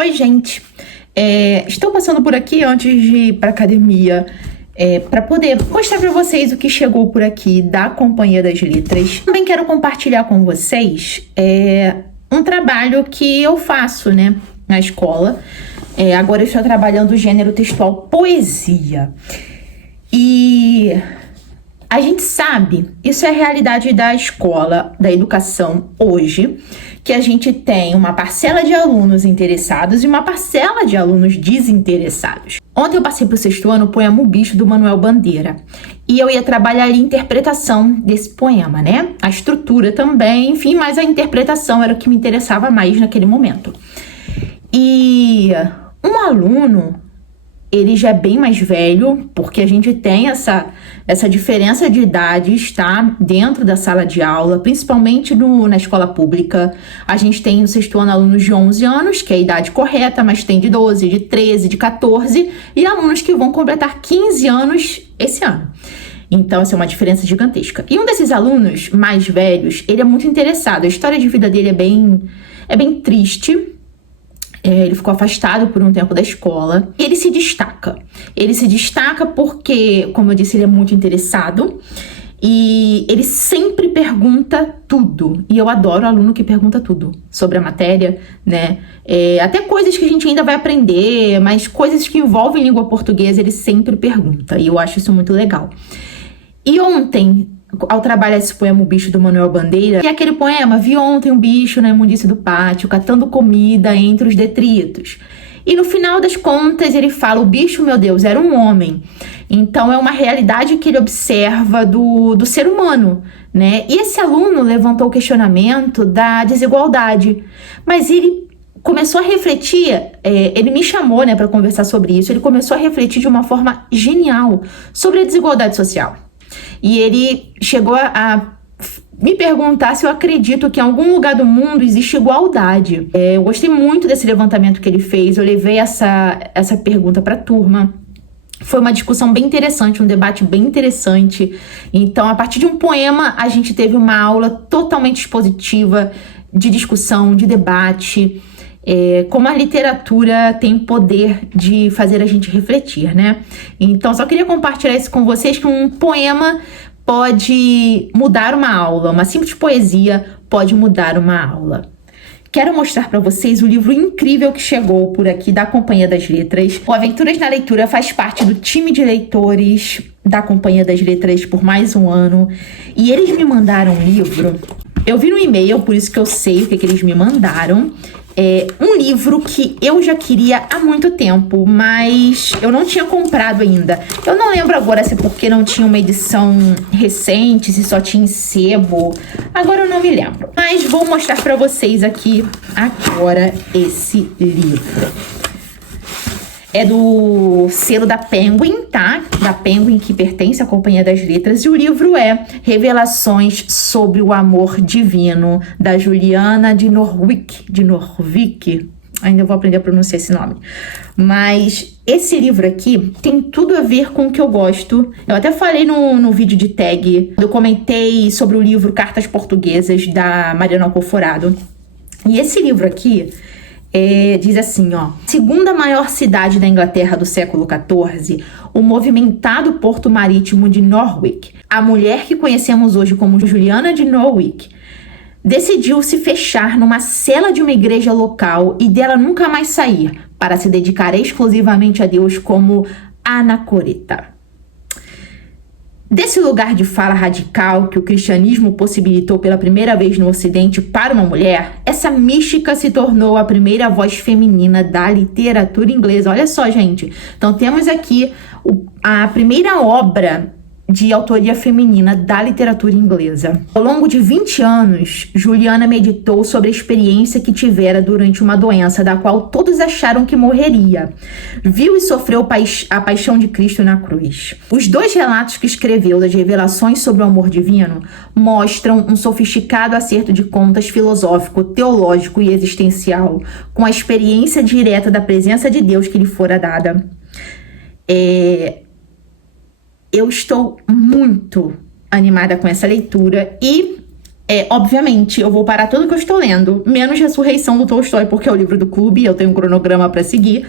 Oi, gente. Estou passando por aqui antes de ir para academia para poder mostrar para vocês o que chegou por aqui da Companhia das Letras. Também quero compartilhar com vocês um trabalho que eu faço, né, na escola. Agora eu estou trabalhando o gênero textual poesia. E a gente sabe, isso é a realidade da escola, da educação hoje, que a gente tem uma parcela de alunos interessados e uma parcela de alunos desinteressados. Ontem eu passei para o 6º ano o poema O Bicho, do Manuel Bandeira. E eu ia trabalhar ali a interpretação desse poema, né? A estrutura também, enfim, mas a interpretação era o que me interessava mais naquele momento. E um aluno, ele já é bem mais velho, porque a gente tem essa diferença de idades, tá? Dentro da sala de aula, principalmente na escola pública. A gente tem no 6º ano alunos de 11 anos, que é a idade correta, mas tem de 12, de 13, de 14, e alunos que vão completar 15 anos esse ano. Então, essa é uma diferença gigantesca. E um desses alunos mais velhos, ele é muito interessado. A história de vida dele é bem triste. Ele ficou afastado por um tempo da escola. E ele se destaca. Ele se destaca porque, como eu disse, ele é muito interessado. E ele sempre pergunta tudo. E eu adoro aluno que pergunta tudo sobre a matéria, né? Até coisas que a gente ainda vai aprender, mas coisas que envolvem língua portuguesa, ele sempre pergunta. E eu acho isso muito legal. E ontem, ao trabalhar esse poema O Bicho, do Manuel Bandeira, e aquele poema, vi ontem um bicho na imundície do pátio, catando comida entre os detritos. E no final das contas ele fala, o bicho, meu Deus, era um homem. Então é uma realidade que ele observa do ser humano, né? E esse aluno levantou o questionamento da desigualdade, mas ele começou a refletir, ele me chamou, né, para conversar sobre isso, ele começou a refletir de uma forma genial sobre a desigualdade social. E ele chegou a me perguntar se eu acredito que em algum lugar do mundo existe igualdade. Eu gostei muito desse levantamento que ele fez, eu levei essa pergunta para a turma. Foi uma discussão bem interessante, um debate bem interessante. Então, a partir de um poema, a gente teve uma aula totalmente expositiva, de discussão, de debate. Como a literatura tem poder de fazer a gente refletir, né? Então, só queria compartilhar isso com vocês, que um poema pode mudar uma aula, uma simples poesia pode mudar uma aula. Quero mostrar para vocês o livro incrível que chegou por aqui da Companhia das Letras. O Aventuras na Leitura faz parte do time de leitores da Companhia das Letras por mais um ano. E eles me mandaram um livro. Eu vi no e-mail, por isso que eu sei o que eles me mandaram. Um livro que eu já queria há muito tempo, mas eu não tinha comprado ainda. Eu não lembro agora se é porque não tinha uma edição recente, se só tinha em sebo. Agora eu não me lembro. Mas vou mostrar pra vocês aqui agora esse livro. É do selo da Penguin, tá? Da Penguin, que pertence à Companhia das Letras. E o livro é Revelações sobre o Amor Divino, da Juliana de Norvig. Ainda vou aprender a pronunciar esse nome. Mas esse livro aqui tem tudo a ver com o que eu gosto. Eu até falei no vídeo de tag, eu comentei sobre o livro Cartas Portuguesas, da Mariana Alcoforado. E esse livro aqui diz assim, ó: segunda maior cidade da Inglaterra do século XIV, o movimentado porto marítimo de Norwich, a mulher que conhecemos hoje como Juliana de Norwich, decidiu se fechar numa cela de uma igreja local e dela nunca mais sair, para se dedicar exclusivamente a Deus como anacoreta. Desse lugar de fala radical que o cristianismo possibilitou pela primeira vez no Ocidente para uma mulher, essa mística se tornou a primeira voz feminina da literatura inglesa. Olha só, gente. Então temos aqui a primeira obra de autoria feminina da literatura inglesa. Ao longo de 20 anos, Juliana meditou sobre a experiência que tivera durante uma doença da qual todos acharam que morreria. Viu e sofreu a paixão de Cristo na cruz. Os 2 relatos que escreveu das revelações sobre o amor divino mostram um sofisticado acerto de contas filosófico, teológico e existencial, com a experiência direta da presença de Deus que lhe fora dada. Eu estou muito animada com essa leitura e Obviamente, eu vou parar tudo que eu estou lendo, menos Ressurreição do Tolstói, porque é o livro do clube, eu tenho um cronograma para seguir,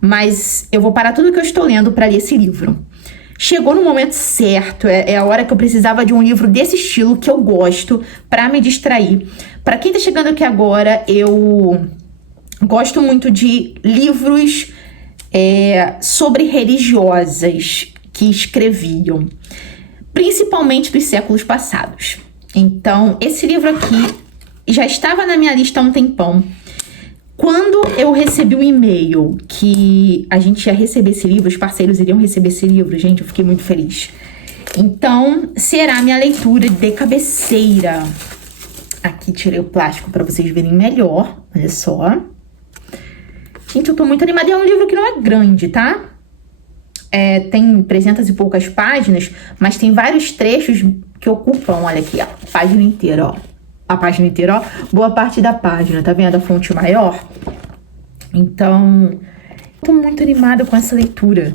mas eu vou parar tudo que eu estou lendo para ler esse livro. Chegou no momento certo, é a hora que eu precisava de um livro desse estilo que eu gosto para me distrair. Para quem tá chegando aqui agora, eu gosto muito de livros sobre religiosas que escreviam, principalmente dos séculos passados. Então, esse livro aqui já estava na minha lista há um tempão. Quando eu recebi o e-mail que a gente ia receber esse livro, os parceiros iriam receber esse livro, gente, eu fiquei muito feliz. Então, será a minha leitura de cabeceira. Aqui tirei o plástico para vocês verem melhor, olha só. Gente, eu tô muito animada. E é um livro que não é grande, tá? Tem 300 e poucas páginas, mas tem vários trechos que ocupam, olha aqui, ó, a página inteira, ó. A página inteira, ó, boa parte da página, tá vendo a fonte maior? Então, tô muito animada com essa leitura.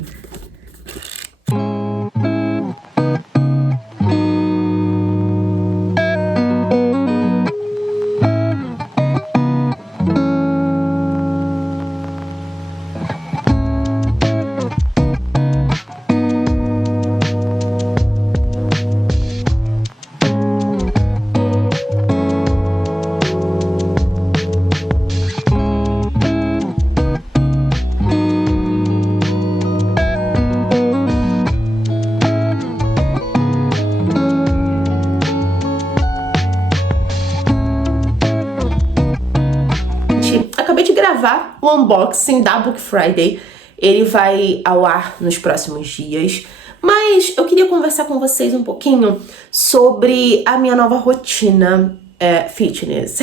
Acabei de gravar o unboxing da Book Friday. Ele vai ao ar nos próximos dias. Mas eu queria conversar com vocês um pouquinho sobre a minha nova rotina fitness.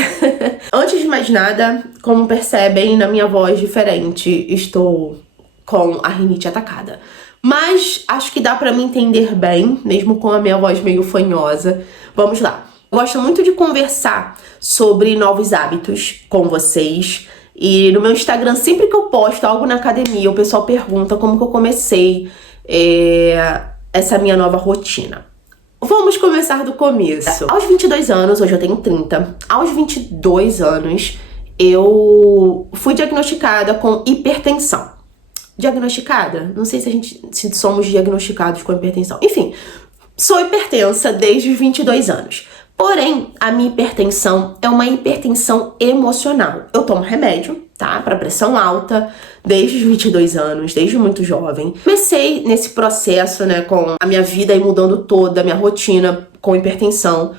Antes de mais nada, como percebem na minha voz diferente, estou com a rinite atacada. Mas acho que dá pra me entender bem, mesmo com a minha voz meio fanhosa. Vamos lá. Gosto muito de conversar sobre novos hábitos com vocês. E no meu Instagram, sempre que eu posto algo na academia, o pessoal pergunta como que eu comecei essa minha nova rotina. Vamos começar do começo. Aos 22 anos, hoje eu tenho 30, aos 22 anos eu fui diagnosticada com hipertensão. Diagnosticada? Não sei se somos diagnosticados com hipertensão. Enfim, sou hipertensa desde os 22 anos. Porém, a minha hipertensão é uma hipertensão emocional. Eu tomo remédio, tá? Pra pressão alta, desde os 22 anos, desde muito jovem. Comecei nesse processo, né, com a minha vida aí mudando toda, a minha rotina com hipertensão,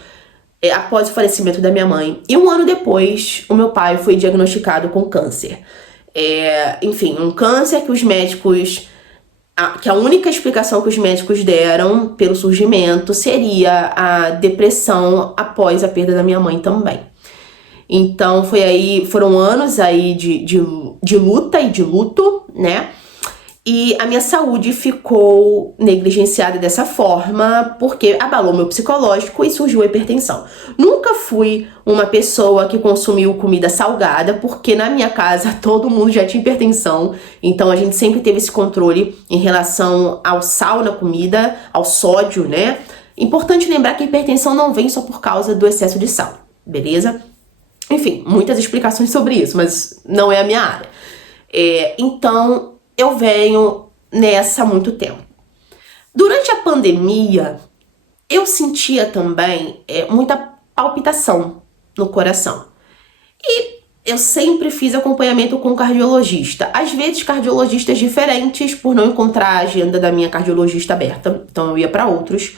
após o falecimento da minha mãe. E um ano depois, o meu pai foi diagnosticado com câncer. Enfim, um câncer que os médicos... que a única explicação que os médicos deram pelo surgimento seria a depressão após a perda da minha mãe também. Então foram anos aí de luta e de luto, né? E a minha saúde ficou negligenciada dessa forma porque abalou meu psicológico e surgiu a hipertensão. Nunca fui uma pessoa que consumiu comida salgada, porque na minha casa todo mundo já tinha hipertensão, então a gente sempre teve esse controle em relação ao sal na comida, ao sódio, né? Importante lembrar que a hipertensão não vem só por causa do excesso de sal, beleza? Enfim, muitas explicações sobre isso, mas não é a minha área. Então, eu venho nessa há muito tempo. Durante a pandemia, eu sentia também muita palpitação no coração. E eu sempre fiz acompanhamento com cardiologista. Às vezes, cardiologistas diferentes, por não encontrar a agenda da minha cardiologista aberta. Então, eu ia para outros.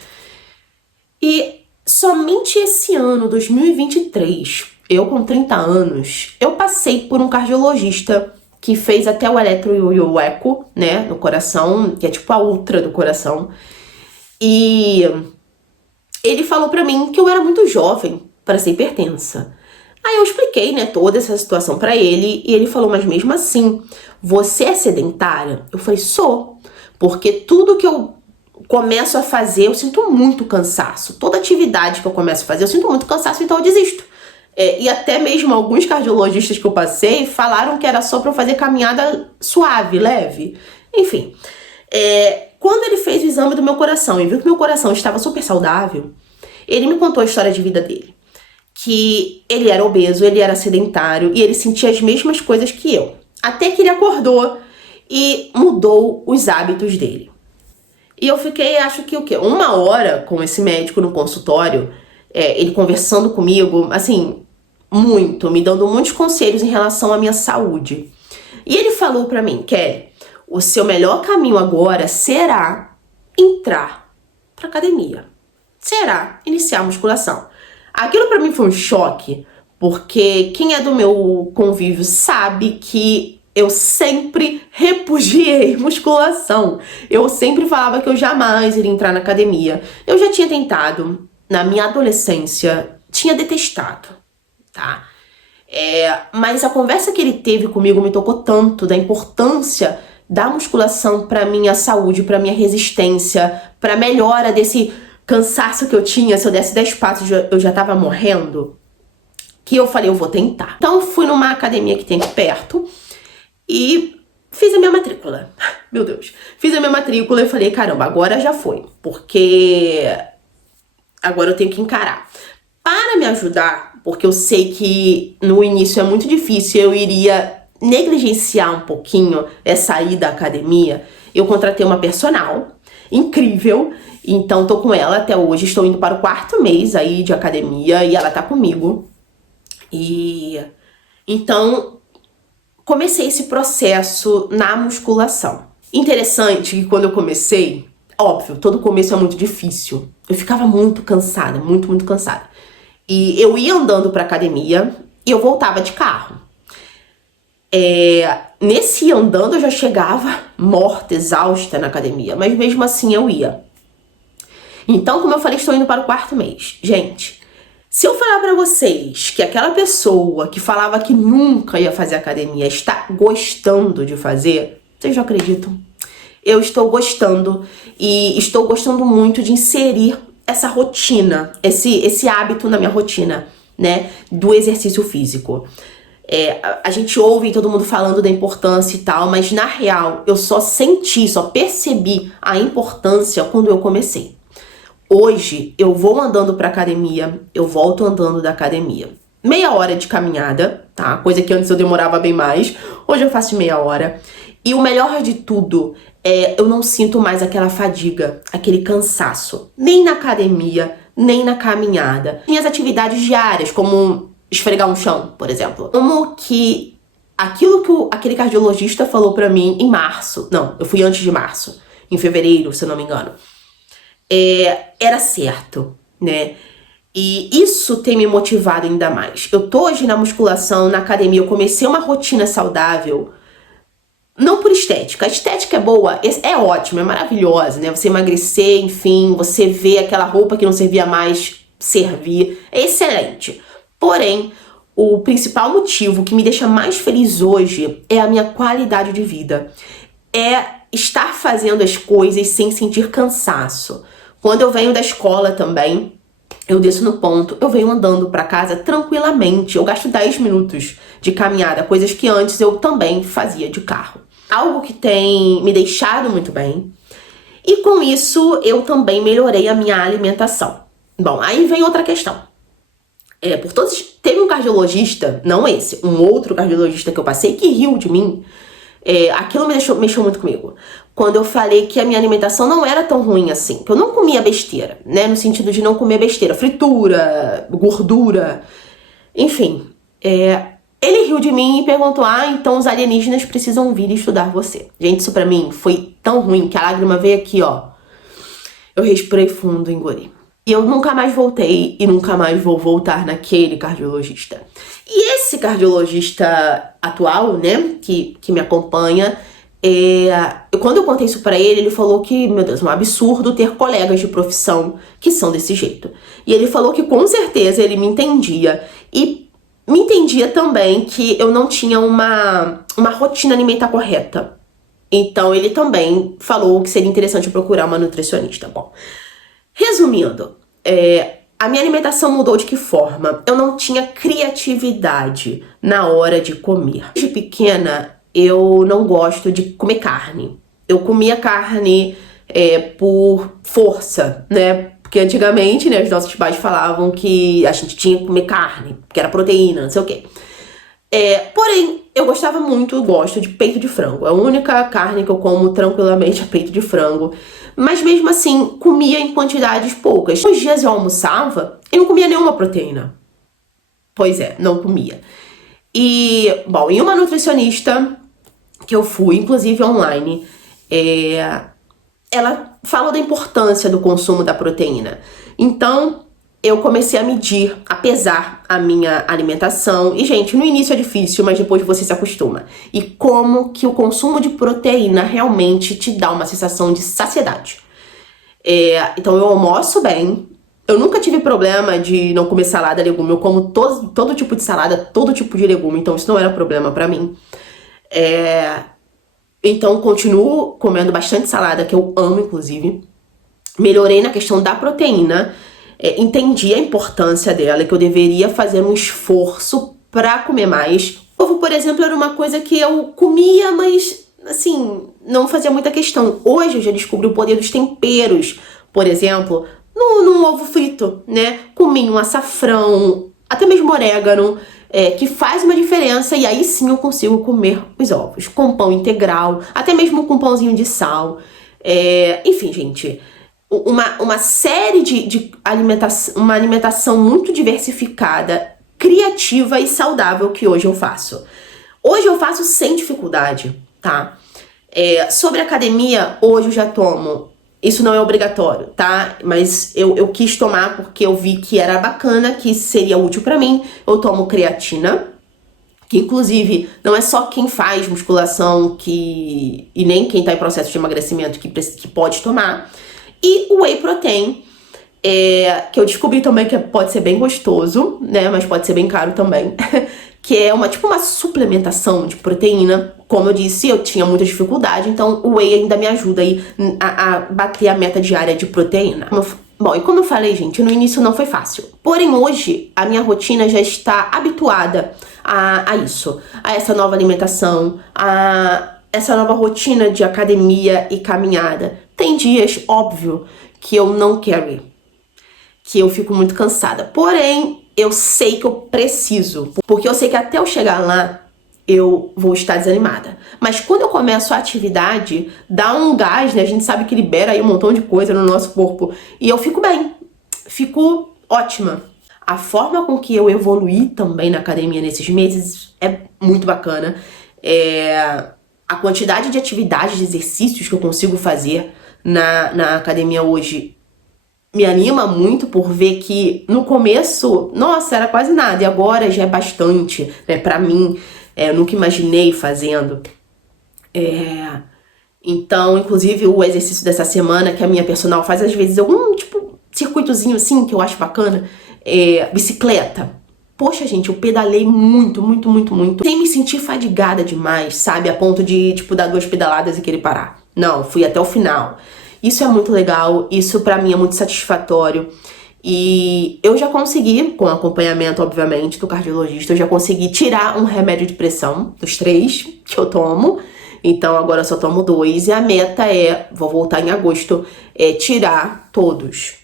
E somente esse ano, 2023, eu com 30 anos, eu passei por um cardiologista que fez até o eletro e o eco, né, no coração, que é tipo a ultra do coração. E ele falou pra mim que eu era muito jovem para ser hipertensa. Aí eu expliquei, né, toda essa situação pra ele, e ele falou, mas mesmo assim, você é sedentária? Eu falei, sou, porque tudo que eu começo a fazer, eu sinto muito cansaço. Toda atividade que eu começo a fazer, eu sinto muito cansaço, então eu desisto. E até mesmo alguns cardiologistas que eu passei falaram que era só pra eu fazer caminhada suave, leve. Enfim, quando ele fez o exame do meu coração e viu que meu coração estava super saudável, ele me contou a história de vida dele. que ele era obeso, ele era sedentário e ele sentia as mesmas coisas que eu. Até que ele acordou e mudou os hábitos dele. E eu fiquei, acho que o quê? 1 hora com esse médico no consultório, ele conversando comigo, assim, me dando muitos conselhos em relação à minha saúde. E ele falou pra mim, Kelly, o seu melhor caminho agora será entrar pra academia. Será iniciar a musculação. Aquilo pra mim foi um choque, porque quem é do meu convívio sabe que eu sempre repudiei musculação. Eu sempre falava que eu jamais iria entrar na academia. Eu já tinha tentado, na minha adolescência, tinha detestado, tá? Mas a conversa que ele teve comigo me tocou tanto da importância da musculação pra minha saúde, pra minha resistência, pra melhora desse cansaço que eu tinha. Se eu desse 10 passos eu já tava morrendo, que eu falei, eu vou tentar. Então fui numa academia que tem aqui perto e fiz a minha matrícula. Meu Deus. Fiz a minha matrícula e falei, caramba, agora já foi, porque agora eu tenho que encarar. Para me ajudar, porque eu sei que no início é muito difícil, eu iria negligenciar um pouquinho essa ida à academia, eu contratei uma personal incrível, então tô com ela até hoje, estou indo para o 4º mês aí de academia e ela tá comigo. E então comecei esse processo na musculação. Interessante que quando eu comecei, óbvio, todo começo é muito difícil. Eu ficava muito cansada, muito cansada. E eu ia andando pra academia e eu voltava de carro. Nesse andando eu já chegava morta, exausta na academia, mas mesmo assim eu ia. Então, como eu falei, estou indo para o 4º mês. Gente, se eu falar pra vocês que aquela pessoa que falava que nunca ia fazer academia está gostando de fazer, vocês já acreditam? Eu estou gostando e estou gostando muito de inserir essa rotina, esse hábito na minha rotina, né, do exercício físico. A gente ouve todo mundo falando da importância e tal, mas na real eu só percebi a importância quando eu comecei. Hoje eu vou andando pra academia, eu volto andando da academia. Meia hora de caminhada, tá? Coisa que antes eu demorava bem mais, hoje eu faço meia hora. E o melhor de tudo eu não sinto mais aquela fadiga, aquele cansaço, nem na academia, nem na caminhada. Minhas atividades diárias, como esfregar um chão, por exemplo. Como que aquilo que aquele cardiologista falou pra mim em março, não, eu fui antes de março, em fevereiro, se eu não me engano, era certo, né? E isso tem me motivado ainda mais. Eu tô hoje na musculação, na academia, eu comecei uma rotina saudável, não por estética. A estética é boa, é ótima, é maravilhosa, né? Você emagrecer, enfim, você vê aquela roupa que não servia mais servir, é excelente. Porém, o principal motivo que me deixa mais feliz hoje é a minha qualidade de vida. É estar fazendo as coisas sem sentir cansaço. Quando eu venho da escola também, eu desço no ponto, eu venho andando pra casa tranquilamente. Eu gasto 10 minutos de caminhada, coisas que antes eu também fazia de carro. Algo que tem me deixado muito bem. E com isso, eu também melhorei a minha alimentação. Bom, aí vem outra questão. Teve um cardiologista, não esse, um outro cardiologista que eu passei, que riu de mim. Aquilo mexeu muito comigo. Quando eu falei que a minha alimentação não era tão ruim assim, que eu não comia besteira, né? No sentido de não comer besteira, fritura, gordura, enfim. Ele riu de mim e perguntou, então os alienígenas precisam vir estudar você. Gente, isso pra mim foi tão ruim que a lágrima veio aqui, ó. Eu respirei fundo e engoli. E eu nunca mais voltei e nunca mais vou voltar naquele cardiologista. E esse cardiologista atual, né, que me acompanha, quando eu contei isso pra ele, ele falou que, meu Deus, é um absurdo ter colegas de profissão que são desse jeito. E ele falou que com certeza ele me entendia e me entendia também que eu não tinha uma rotina alimentar correta. Então ele também falou que seria interessante eu procurar uma nutricionista. Bom, resumindo, a minha alimentação mudou de que forma? Eu não tinha criatividade na hora de comer. Desde pequena, eu não gosto de comer carne. Eu comia carne por força, né? Porque antigamente, né, os nossos pais falavam que a gente tinha que comer carne, que era proteína, não sei o quê. Porém, eu gostava muito, gosto de peito de frango. A única carne que eu como tranquilamente é peito de frango. Mas mesmo assim, comia em quantidades poucas. Nos dias eu almoçava e não comia nenhuma proteína. Pois é, não comia. E, bom, e uma nutricionista que eu fui, inclusive online, ela falou da importância do consumo da proteína. Então, eu comecei a medir, a pesar a minha alimentação. E, gente, no início é difícil, mas depois você se acostuma. E como que o consumo de proteína realmente te dá uma sensação de saciedade. Então, eu almoço bem. Eu nunca tive problema de não comer salada, legume. Eu como todo tipo de salada, todo tipo de legume. Então, isso não era problema pra mim. Então, continuo comendo bastante salada, que eu amo, inclusive. Melhorei na questão da proteína. Entendi a importância dela, que eu deveria fazer um esforço pra comer mais. Ovo, por exemplo, era uma coisa que eu comia, mas, assim, não fazia muita questão. Hoje eu já descobri o poder dos temperos. Por exemplo, num ovo frito, né? Comi um açafrão, até mesmo orégano, que faz uma diferença, e aí sim eu consigo comer os ovos. Com pão integral, até mesmo com pãozinho de sal. Enfim, gente, uma série de alimentação, uma alimentação muito diversificada, criativa e saudável que hoje eu faço. Hoje eu faço sem dificuldade, tá? Sobre academia, hoje eu já tomo. Isso não é obrigatório, tá? Mas eu quis tomar porque eu vi que era bacana, que seria útil pra mim. Eu tomo creatina, que inclusive não é só quem faz musculação e nem quem tá em processo de emagrecimento que pode tomar. E o whey protein, que eu descobri também que pode ser bem gostoso, né? Mas pode ser bem caro também. Que é tipo uma suplementação de proteína. Como eu disse, eu tinha muita dificuldade, então o whey ainda me ajuda aí a bater a meta diária de proteína. Bom, e como eu falei, gente, no início não foi fácil. Porém, hoje, a minha rotina já está habituada a isso. A essa nova alimentação, a essa nova rotina de academia e caminhada. Tem dias, óbvio, que eu não quero ir. Que eu fico muito cansada. Porém, eu sei que eu preciso. Porque eu sei que até eu chegar lá, eu vou estar desanimada. Mas quando eu começo a atividade, dá um gás, né? A gente sabe que libera aí um montão de coisa no nosso corpo. E eu fico bem. Fico ótima. A forma com que eu evoluí também na academia nesses meses é muito bacana. A quantidade de atividades, de exercícios que eu consigo fazer na academia hoje me anima muito por ver que no começo, nossa, era quase nada. E agora já é bastante, né? Pra mim, eu nunca imaginei fazendo. Então, inclusive, o exercício dessa semana que a minha personal faz, às vezes, algum, tipo, circuitozinho assim, que eu acho bacana. Bicicleta. Poxa, gente, eu pedalei muito, muito, muito, muito. Sem me sentir fadigada demais, sabe? A ponto de, tipo, dar 2 pedaladas e querer parar. Não, fui até o final. Isso é muito legal, isso pra mim é muito satisfatório. E eu já consegui, com acompanhamento, obviamente, do cardiologista, eu já consegui tirar um remédio de pressão dos 3 que eu tomo. Então agora eu só tomo 2 e a meta vou voltar em agosto, tirar todos.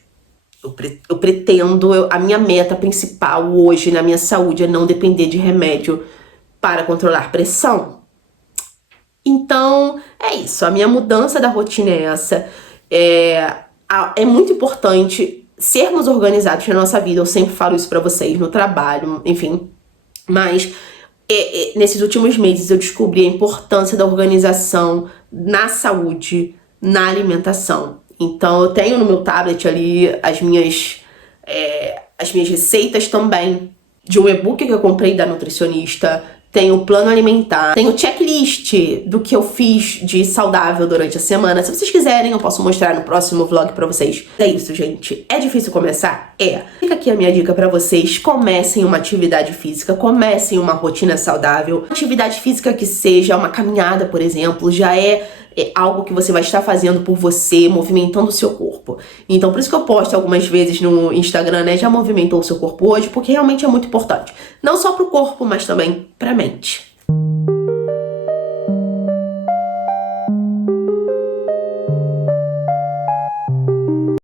Eu pretendo, a minha meta principal hoje na minha saúde é não depender de remédio para controlar pressão. Então, é isso. A minha mudança da rotina é essa. É muito importante sermos organizados na nossa vida. Eu sempre falo isso pra vocês, no trabalho, enfim. Mas nesses últimos meses eu descobri a importância da organização na saúde, na alimentação. Então, eu tenho no meu tablet ali as minhas receitas também de um e-book que eu comprei da nutricionista. Tem o plano alimentar, tem o checklist do que eu fiz de saudável durante a semana. Se vocês quiserem, eu posso mostrar no próximo vlog pra vocês. É isso, gente. É difícil começar? Fica aqui a minha dica pra vocês. Comecem uma atividade física, comecem uma rotina saudável. Atividade física que seja uma caminhada, por exemplo, já é algo que você vai estar fazendo por você, movimentando o seu corpo. Então, por isso que eu posto algumas vezes no Instagram, né? Já movimentou o seu corpo hoje? Porque realmente é muito importante. Não só pro corpo, mas também pra mente.